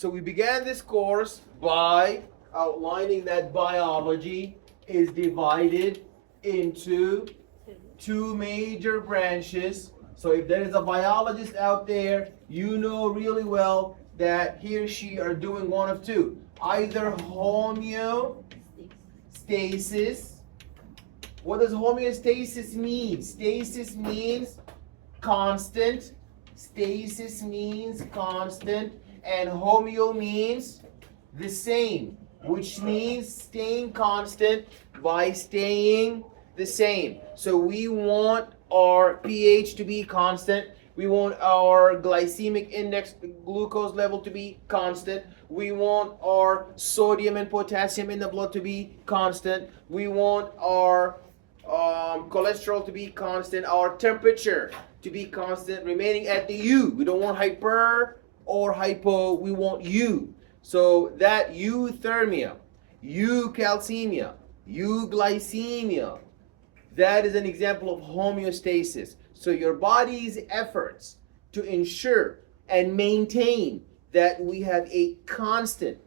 So we began this course by outlining that biology is divided into two major branches. So if there is a biologist out there, you know really well that he or she are doing one of two. Either homeostasis. What does homeostasis mean? Stasis means constant. Stasis means constant. And homeo means the same, which means staying constant by staying the same. So we want our pH to be constant. We want our glycemic index, glucose level to be constant. We want our sodium and potassium in the blood to be constant. We want our cholesterol to be constant. Our temperature to be constant, remaining at the U. We don't want hyper or hypo. We want U. So that euthermia, eucalcemia, euglycemia, that is an example of homeostasis. So your body's efforts to ensure and maintain that we have a constant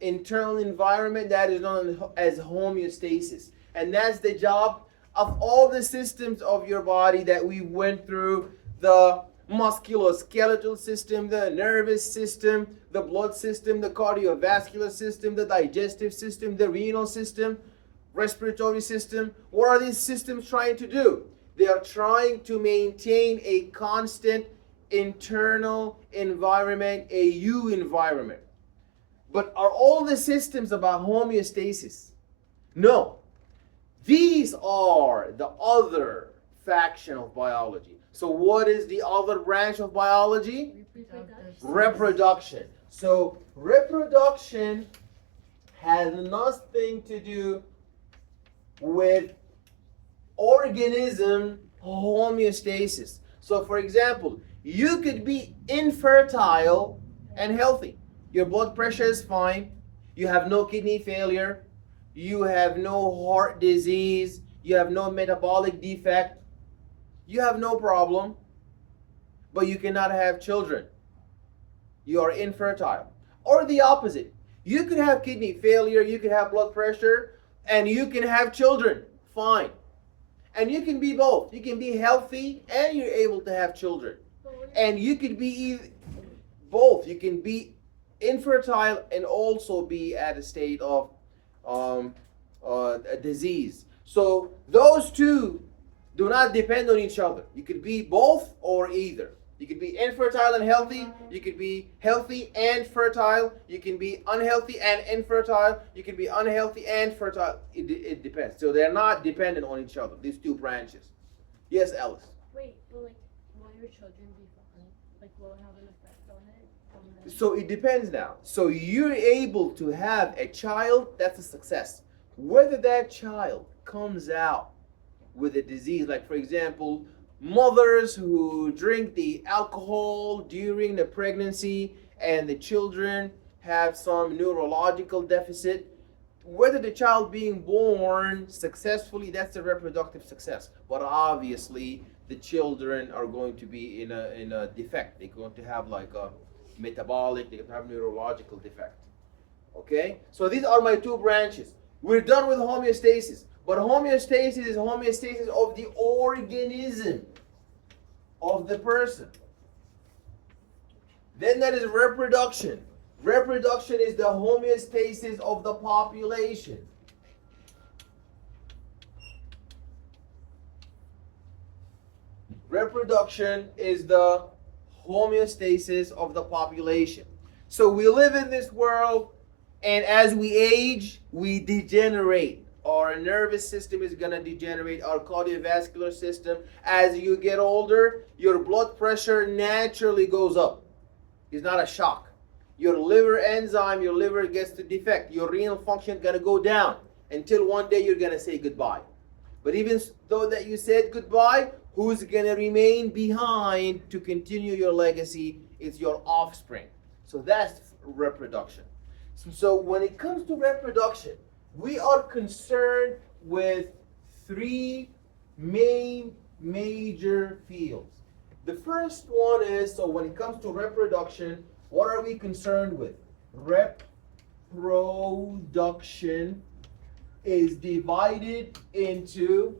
internal environment, that is known as homeostasis. And that's the job of all the systems of your body that we went through: the musculoskeletal system, the nervous system, the blood system, the cardiovascular system, the digestive system, the renal system, respiratory system. What are these systems trying to do? They are trying to maintain a constant internal environment, a U environment. But are all the systems about homeostasis? No. These are the other faction of biology. So what is the other branch of biology? Reproduction. So reproduction has nothing to do with organism homeostasis. So for example, you could be infertile and healthy. Your blood pressure is fine. You have no kidney failure. You have no heart disease. You have no metabolic defect. You have no problem. But you cannot have children. You are infertile. Or the opposite. You could have kidney failure. You could have blood pressure. And you can have children. Fine. And you can be both. You can be healthy and you're able to have children. And you could be both. You can be infertile and also be at a state of a disease. So those two do not depend on each other. You could be both or either. You could be infertile and healthy. You could be healthy and fertile. You can be unhealthy and infertile. You can be unhealthy and fertile. It depends. So they're not dependent on each other, these two branches. Yes, Alice? Wait, but like, will your children be fine? Like, will it have an effect on it? So it depends now. So you're able to have a child, that's a success. Whether that child comes out with a disease, like for example, mothers who drink the alcohol during the pregnancy and the children have some neurological deficit, whether the child being born successfully, that's a reproductive success. But obviously the children are going to be in a defect. They're going to have like a metabolic, they have neurological defect. Okay, so these are my two branches. We're done with homeostasis, but homeostasis is homeostasis of the organism of the person. Then that is reproduction. Reproduction is the homeostasis of the population. Reproduction is the homeostasis of the population. So we live in this world, and as we age, we degenerate. Our nervous system is going to degenerate, our cardiovascular system. As you get older, your blood pressure naturally goes up. It's not a shock. Your liver enzyme, your liver gets to defect. Your renal function is going to go down until one day you're going to say goodbye. But even though that you said goodbye, who's going to remain behind to continue your legacy? It's your offspring. So that's reproduction. So when it comes to reproduction, we are concerned with three main major fields. The first one is, so when it comes to reproduction, What are we concerned with? Reproduction is divided into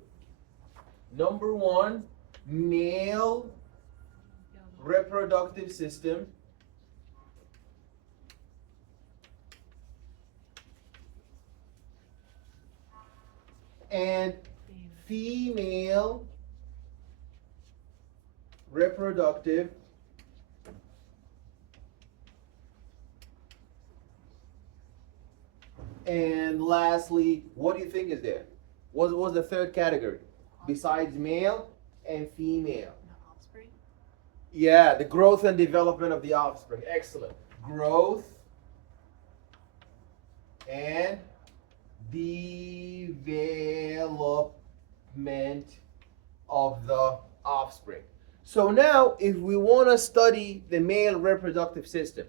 number one, male reproductive system, and female reproductive and lastly, what do you think is there? What was the third category besides male and female? The offspring. Yeah, the growth and development of the offspring. Excellent. Growth and development of the offspring. So now, if we want to study the male reproductive system,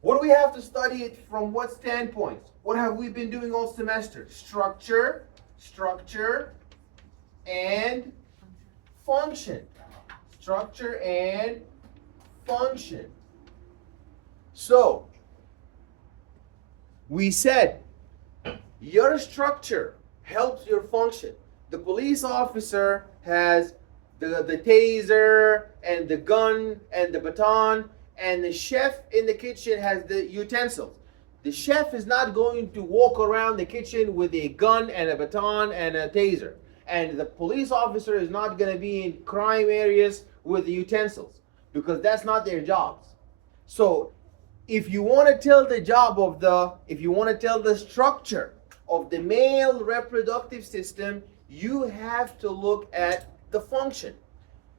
what do we have to study it from what standpoint? What have we been doing all semester? Structure, and function. Structure and function. So, we said your structure helps your function. The police officer has the taser and the gun and the baton, and the chef in the kitchen has the utensils. The chef is not going to walk around the kitchen with a gun and a baton and a taser. And the police officer is not going to be in crime areas with the utensils because that's not their jobs. So if you want to tell the structure of the male reproductive system, you have to look at the function.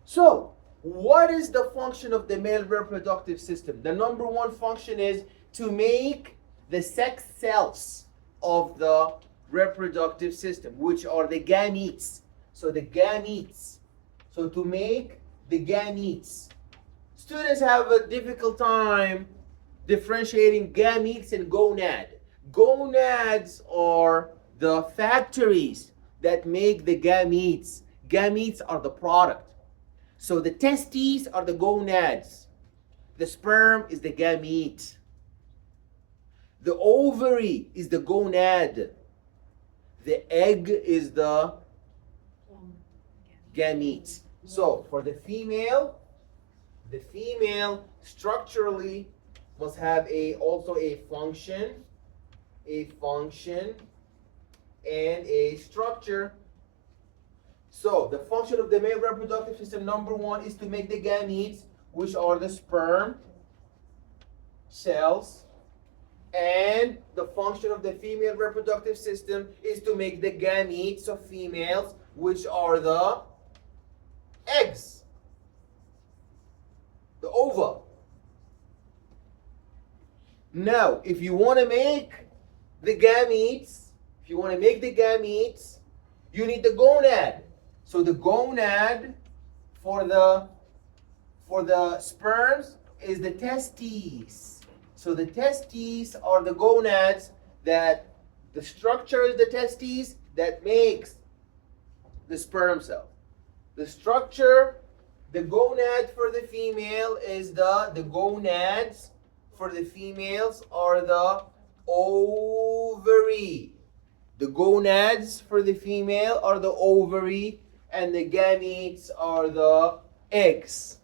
So what is the function of the male reproductive system? The number one function is to make the sex cells of the reproductive system, which are the gametes. So the gametes. So to make the gametes. Students have a difficult time differentiating gametes and gonad. Gonads are the factories that make the gametes. Gametes are the product. So the testes are the gonads. The sperm is the gamete. The ovary is the gonad. The egg is the gamete. So for the female structurally must have also a function and a structure. So the function of the male reproductive system, number one, is to make the gametes, which are the sperm cells. And the function of the female reproductive system is to make the gametes of females, which are the eggs, the ova. Now, if you want to make the gametes, you need the gonad. So the gonad for the sperms is the testes. So the testes are the gonads that the structure is the testes that makes the sperm cell. The structure, the gonad for the female is the gonads for the females are the ovary. The gonads for the female are the ovary, and the gametes are the eggs.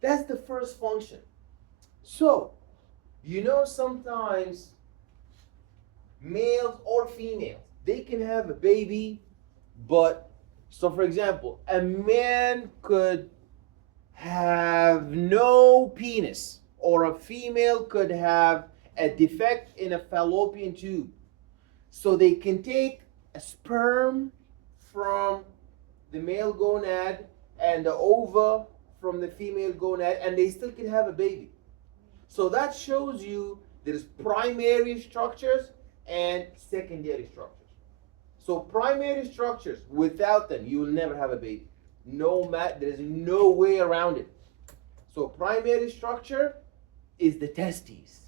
That's the first function. So, sometimes males or females, they can have a baby, but, so for example, a man could have no penis, or a female could have a defect in a fallopian tube. So they can take a sperm from the male gonad and the ova from the female gonad, and they still can have a baby. So that shows you there's primary structures and secondary structures. So primary structures, without them, you will never have a baby. There's no way around it. So primary structure is the testes.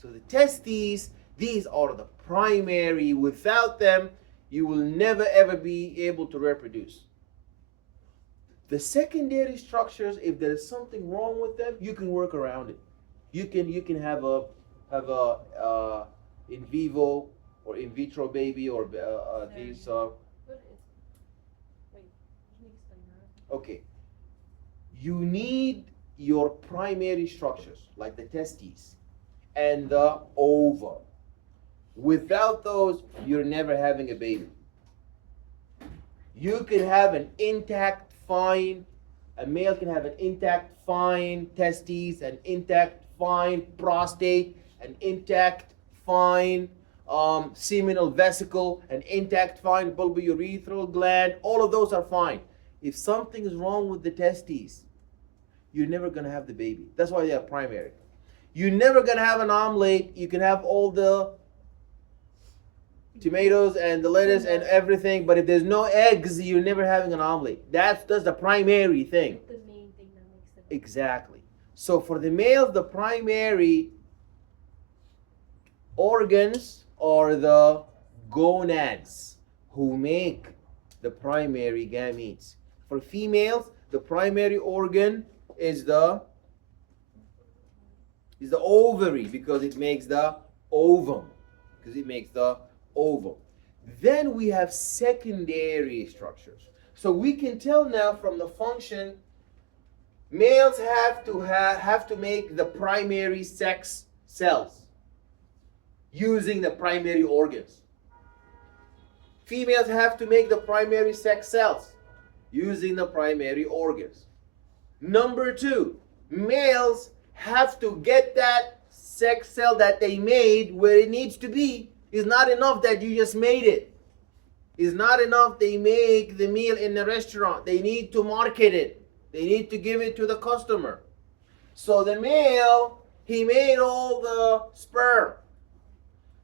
So the testes, these are the primary. Without them, you will never ever be able to reproduce. The secondary structures, if there is something wrong with them, you can work around it. You can have a in vivo or in vitro baby or these. But it's wait. Can you explain that? Okay, you need your primary structures like the testes and the ova. Without those, you're never having a baby. You can have an intact, fine, a male can have an intact, fine testes, an intact, fine prostate, an intact, fine seminal vesicle, an intact, fine bulbourethral gland. All of those are fine. If something is wrong with the testes, you're never going to have the baby. That's why they are primary. You're never going to have an omelet. You can have all the tomatoes and the lettuce and everything, but if there's no eggs, you're never having an omelet. That's the primary thing. The main thing that makes it. Exactly. So for the males, the primary organs are the gonads who make the primary gametes. For females, the primary organ is the ovary because it makes the ovum. Then we have secondary structures. So we can tell now from the function, males have to make the primary sex cells using the primary organs. Females have to make the primary sex cells using the primary organs. Number two, males have to get that sex cell that they made where it needs to be. It's not enough that you just made it. It's not enough they make the meal in the restaurant. They need to market it. They need to give it to the customer. So the male, he made all the sperm.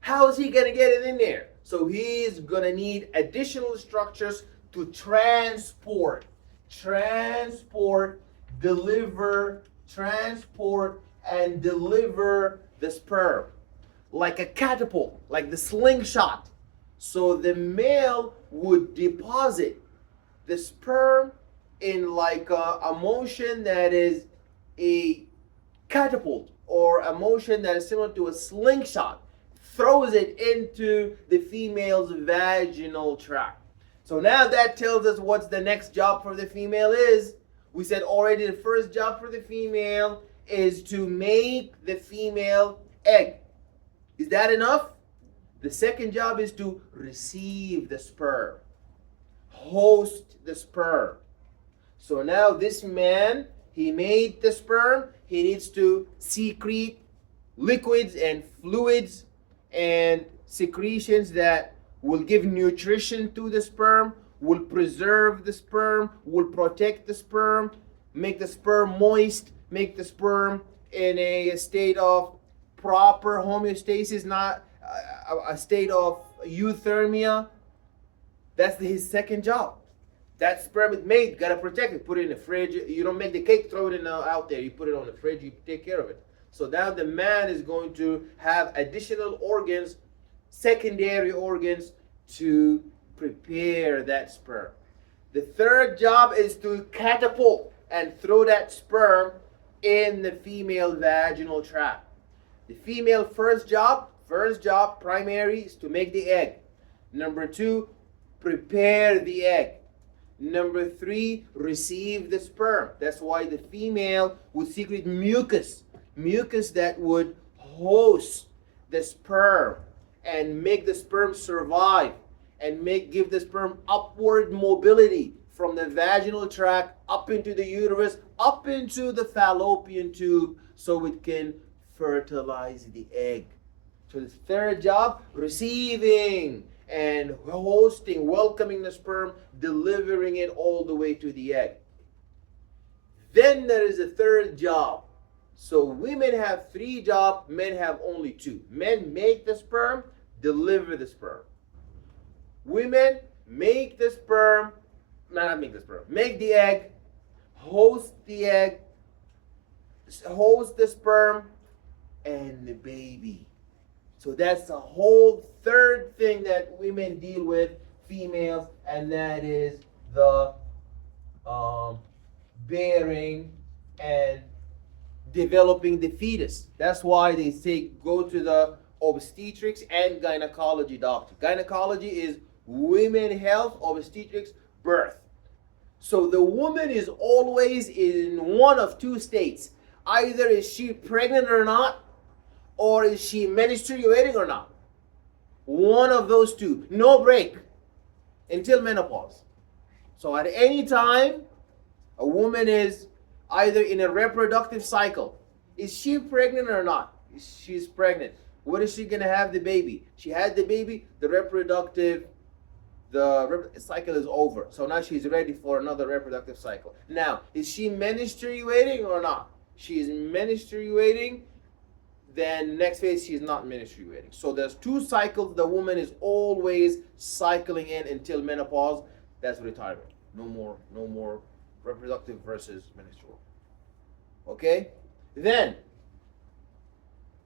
How is he going to get it in there? So he's going to need additional structures to transport, deliver, and deliver the sperm. Like a catapult, like the slingshot. So the male would deposit the sperm in like a motion that is a catapult or a motion that is similar to a slingshot, throws it into the female's vaginal tract. So now that tells us what's the next job for the female is. We said already the first job for the female is to make the female egg. Is that enough? The second job is to receive the sperm, host the sperm. So now this man, he made the sperm. He needs to secrete liquids and fluids and secretions that will give nutrition to the sperm, will preserve the sperm, will protect the sperm, make the sperm moist, make the sperm in a state of proper homeostasis, not a state of euthermia. That's his second job. That sperm is made, gotta protect it, put it in the fridge. You don't make the cake, throw it out there. You put it on the fridge, you take care of it. So now the man is going to have additional organs, secondary organs, to prepare that sperm. The third job is to catapult and throw that sperm in the female vaginal tract. The female first job, primary, is to make the egg. Number two, prepare the egg. Number three, receive the sperm. That's why the female would secrete mucus that would host the sperm and make the sperm survive and give the sperm upward mobility from the vaginal tract up into the uterus, up into the fallopian tube, so it can fertilize the egg. So the third job, receiving and hosting, welcoming the sperm, delivering it all the way to the egg. Then there is a third job. So women have three jobs, men have only two. Men make the sperm, deliver the sperm. Women make the sperm, make the egg, host the egg, host the sperm, and the baby. So that's the whole third thing that women deal with, females, and that is the bearing and developing the fetus. That's why they say go to the obstetrics and gynecology doctor. Gynecology is women health, obstetrics birth. So the woman is always in one of two states. Either is she pregnant or not, or is she menstruating or not. One of those two. No break until menopause. So at any time, a woman is either in a reproductive cycle. Is she pregnant or not? She's pregnant. When is she going to have the baby? She had the baby, the cycle is over. So now she's ready for another reproductive cycle. Now, is she menstruating or not? She is menstruating, then next phase she's not menstruating. So there's two cycles the woman is always cycling in until menopause. That's retirement. No more reproductive versus menstrual. Okay? Then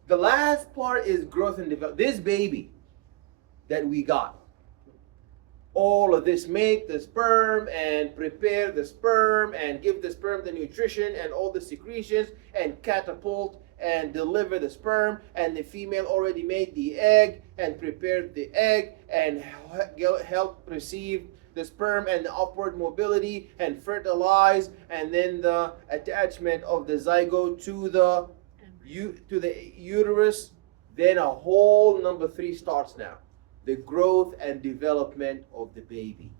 the last part is growth and development. This baby that we got, all of this, make the sperm and prepare the sperm and give the sperm the nutrition and all the secretions and catapult and deliver the sperm, and the female already made the egg and prepared the egg and help receive the sperm and the upward mobility and fertilize, and then the attachment of the zygote to the uterus. Then a whole number 3 starts now. The growth and development of the baby,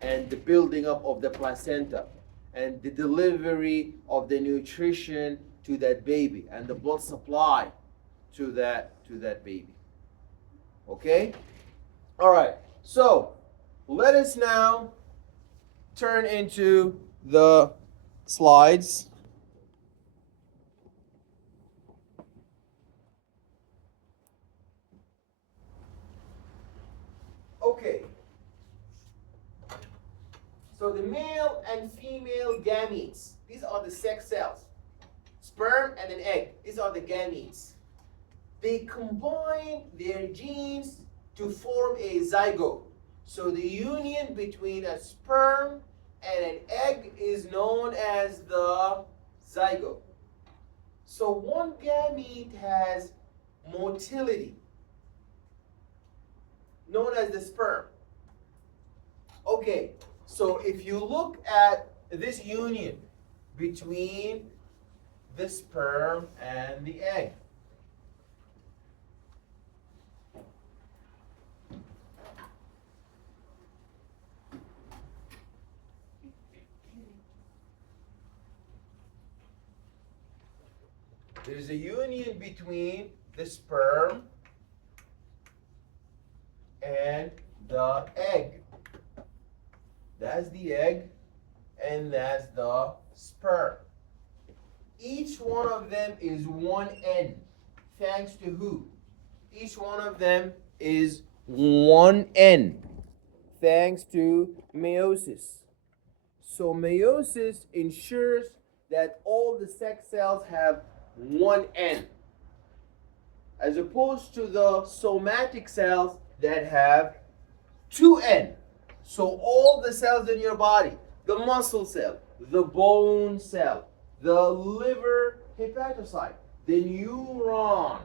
and the building up of the placenta, and the delivery of the nutrition to that baby, and the blood supply to that baby. Okay? All right. So let us now turn into the slides. Okay. So the male and female gametes, these are the sex cells. Sperm and an egg, these are the gametes. They combine their genes to form a zygote. So the union between a sperm and an egg is known as the zygote. So one gamete has motility, known as the sperm. Okay, so if you look at this union between the sperm and the egg, there's a union between the sperm and the egg. That's the egg, and that's the sperm. Each one of them is one N. Thanks to who? Each one of them is one N. Thanks to meiosis. So meiosis ensures that all the sex cells have one N, as opposed to the somatic cells that have two N. So all the cells in your body, the muscle cell, the bone cell, the liver hepatocyte, the neuron,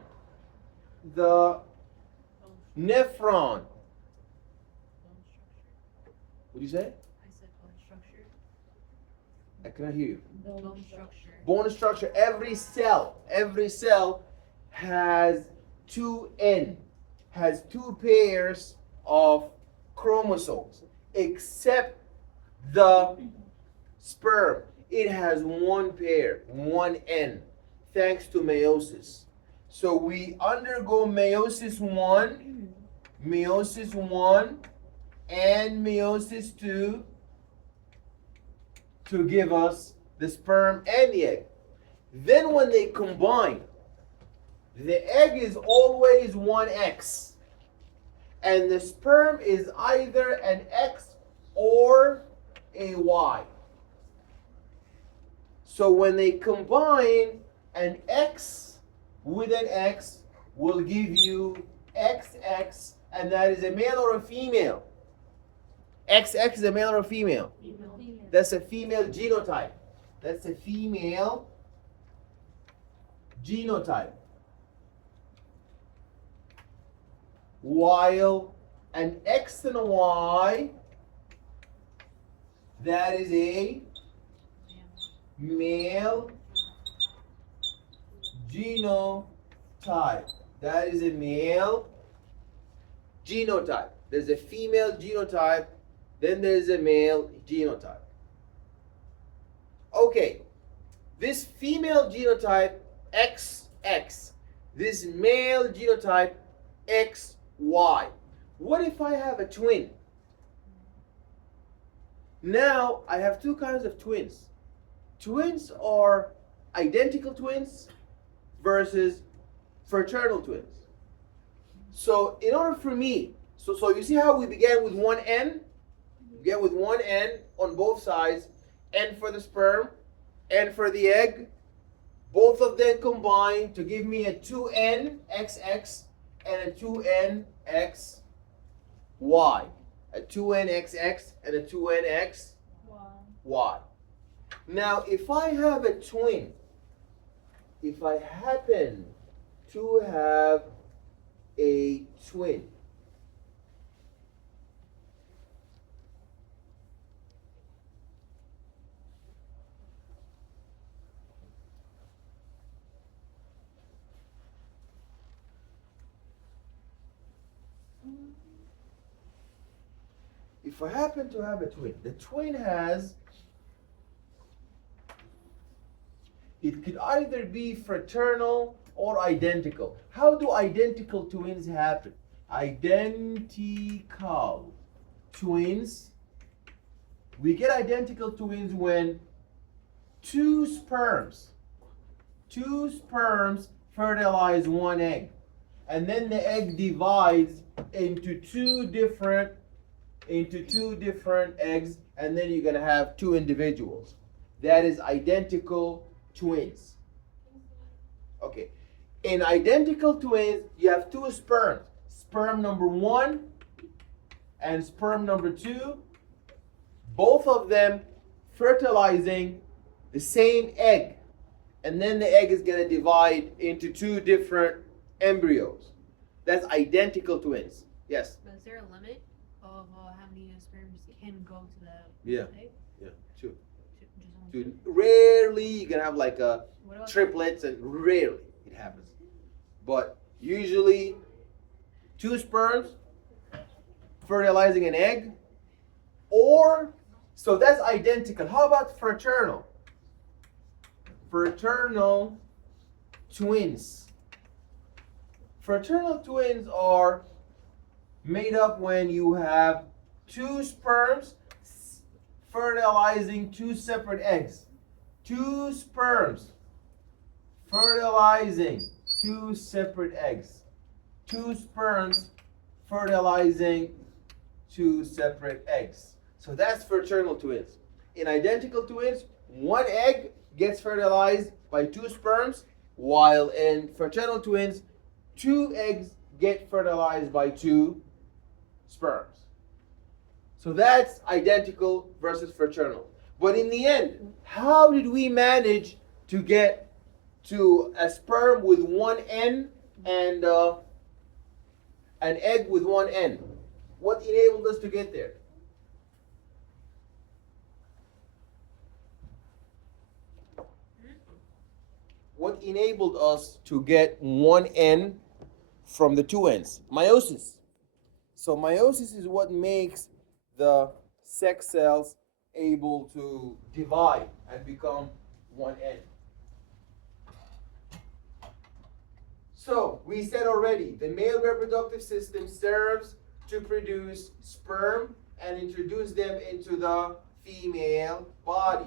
the nephron. What do you say? I said bone structure. I cannot hear you. Bone structure. Bone structure, every cell has two N, has two pairs of chromosomes, except the sperm. It has one pair, one N, thanks to meiosis. So we undergo meiosis 1, and meiosis 2 to give us the sperm and the egg. Then when they combine, the egg is always 1X, and the sperm is either an X or a Y. So when they combine, an X with an X will give you XX, and that is a male or a female. XX is a male or a female? Female. That's a female genotype. That's a female genotype. While an X and a Y, that is a male genotype. That is a male genotype. There's a female genotype, then there's a male genotype. Okay, this female genotype XX, this male genotype XY. What if I have a twin? Now I have two kinds of twins. Twins are identical twins versus fraternal twins. So in order for me, so you see how we began with one N? We began with one N on both sides, N for the sperm, N for the egg. Both of them combine to give me a 2N XX and a 2N XY. A 2N XX and a 2N XY. Now if I have a twin, if I happen to have a twin, if I happen to have a twin, the twin has, it could either be fraternal or identical. How do identical twins happen? Identical twins, we get identical twins when two sperms fertilize one egg, and then the egg divides into two different eggs, and then you're going to have two individuals. That is identical twins. Okay. In identical twins, you have two sperms. Sperm number 1 and sperm number 2. Both of them fertilizing the same egg. And then the egg is going to divide into two different embryos. That's identical twins. Yes? But is there a limit of how many sperms can go to the egg? Yeah, two. Just Rarely you can have like a what about triplets, and rarely it happens. But usually two sperms fertilizing an egg, or, so that's identical. How about fraternal? Fraternal twins. Fraternal twins are made up when you have two sperms fertilizing two separate eggs. Two sperms fertilizing two separate eggs. Two sperms fertilizing two separate eggs. So that's fraternal twins. In identical twins, one egg gets fertilized by two sperms, while in fraternal twins, two eggs get fertilized by two sperms. So that's identical versus fraternal. But in the end, how did we manage to get to a sperm with one N and an egg with one N? What enabled us to get there? What enabled us to get one N from the two N's? Meiosis. So meiosis is what makes the sex cells able to divide and become one N. So we said already, the male reproductive system serves to produce sperm and introduce them into the female body.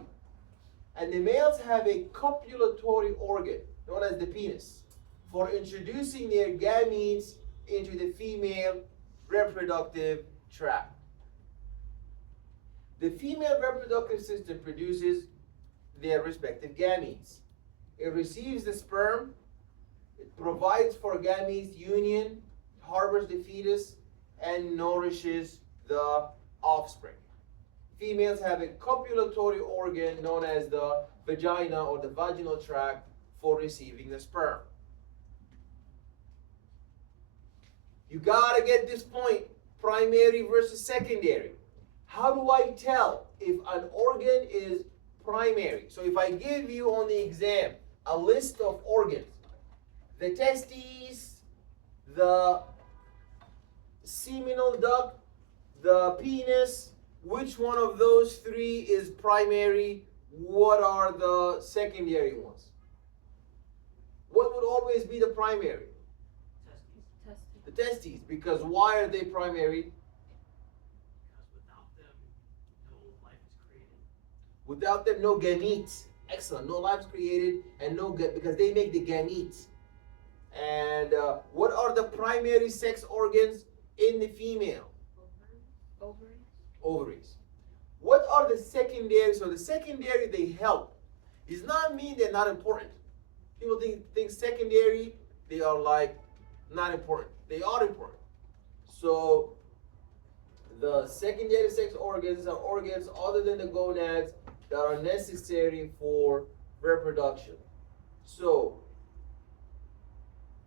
And the males have a copulatory organ known as the penis for introducing their gametes into the female reproductive tract. The female reproductive system produces their respective gametes. It receives the sperm, it provides for gametes union, harbors the fetus, and nourishes the offspring. Females have a copulatory organ known as the vagina or the vaginal tract for receiving the sperm. You gotta get this point, primary versus secondary. How do I tell if an organ is primary? So if I give you on the exam a list of organs, the testes, the seminal duct, the penis, which one of those three is primary? What are the secondary ones? What would always be the primary? Testes. The testes, because why are they primary? Without them, no gametes. Excellent. No life is created, and no because they make the gametes. And what are the primary sex organs in the female? Ovaries. Ovaries. What are the secondary? So the secondary, they help. Does not mean they're not important. People think secondary, they are like not important. They are important. So the secondary sex organs are organs other than the gonads that are necessary for reproduction. So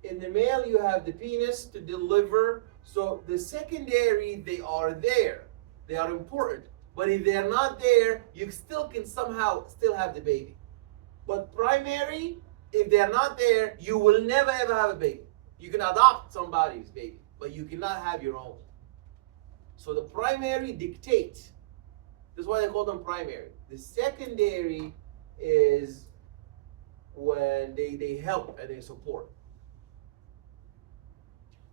in the male, you have the penis to deliver. So the secondary, they are there. They are important. But if they are not there, you still can somehow still have the baby. But primary, if they are not there, you will never ever have a baby. You can adopt somebody's baby, but you cannot have your own. So the primary dictates. That's why they call them primary. The secondary is when they help and they support.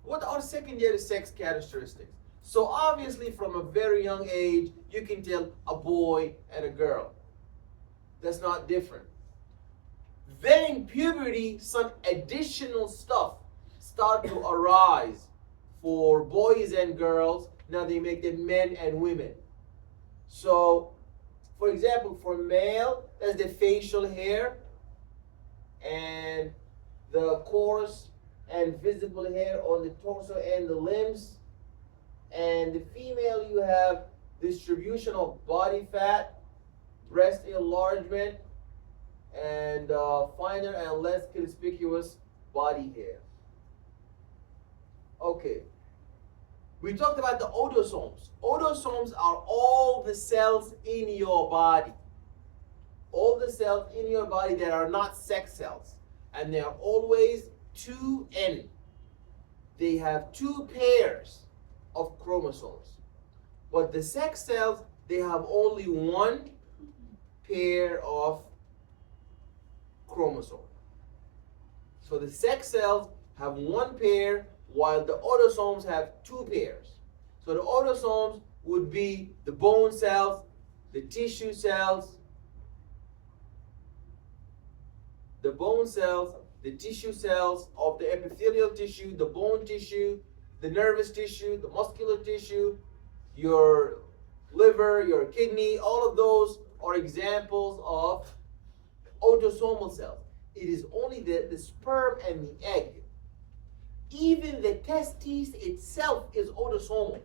What are secondary sex characteristics? So obviously from a very young age, you can tell a boy and a girl. That's not different. Then in puberty, some additional stuff start to arise for boys and girls. Now they make them men and women. So, for example, for male, that's the facial hair and the coarse and visible hair on the torso and the limbs. And the female, you have distribution of body fat, breast enlargement, and finer and less conspicuous body hair. Okay. We talked about the autosomes. Autosomes are all the cells in your body. All the cells in your body that are not sex cells. And they are always 2N. They have 2 pairs of chromosomes. But the sex cells, they have only 1 pair of chromosomes. So the sex cells have 1 pair, while the autosomes have 2 pairs. So the autosomes would be the bone cells, the tissue cells, the bone cells, the tissue cells of the epithelial tissue, the bone tissue, the nervous tissue, the muscular tissue, your liver, your kidney, all of those are examples of autosomal cells. It is only the sperm and the egg. Even the testes itself is autosomal.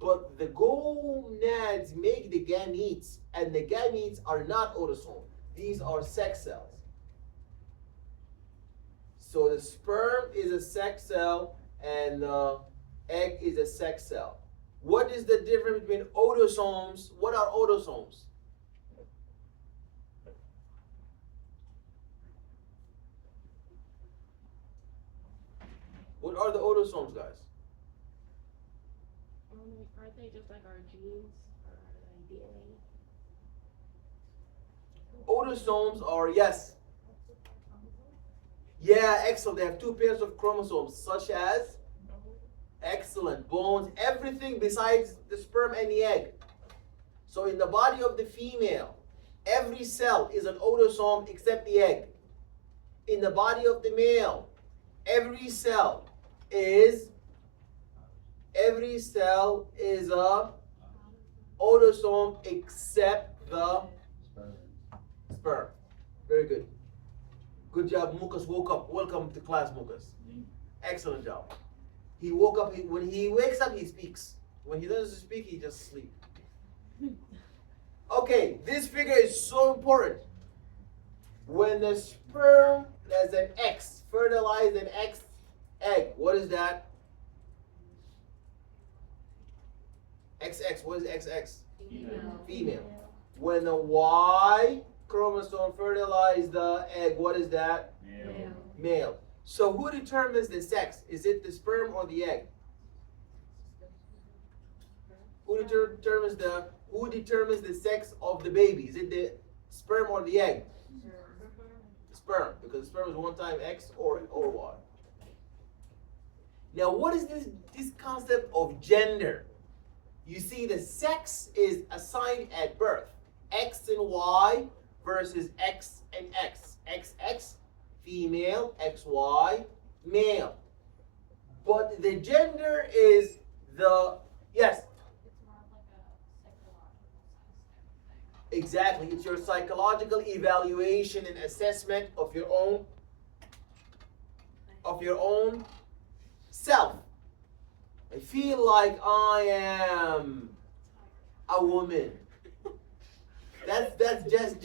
But the gonads make the gametes, and the gametes are not autosomal. These are sex cells. So the sperm is a sex cell and the egg is a sex cell. What is the difference between autosomes? What are autosomes? What are the autosomes, guys? Aren't they just like our genes or like DNA? Autosomes are, yes. Yeah, excellent. They have 2 pairs of chromosomes, such as, excellent, bones, everything besides the sperm and the egg. So in the body of the female, every cell is an autosome except the egg. In the body of the male, every cell is a autosome except the sperm. Very good. Good job, Mukas woke up. Welcome to class, Mukas. Excellent job. He woke up. When he wakes up, he speaks. When he doesn't speak, he just sleeps. Okay, this figure is so important. When the sperm has an X, fertilized an X egg, what is that? XX, what is XX? Female. Female. When the Y chromosome fertilized the egg, what is that? Male. Male. So who determines the sex? Is it the sperm or the egg? Who determines the sex of the baby? Is it the sperm or the egg? Sperm, because sperm is one time X or Y. Now, what is this concept of gender? You see, the sex is assigned at birth. X and Y versus X and X. XX, female, XY, male. But the gender is the, yes? It's more of like a psychological sense type of thing. Exactly. It's your psychological evaluation and assessment of your own self. I feel like I am a woman. That's just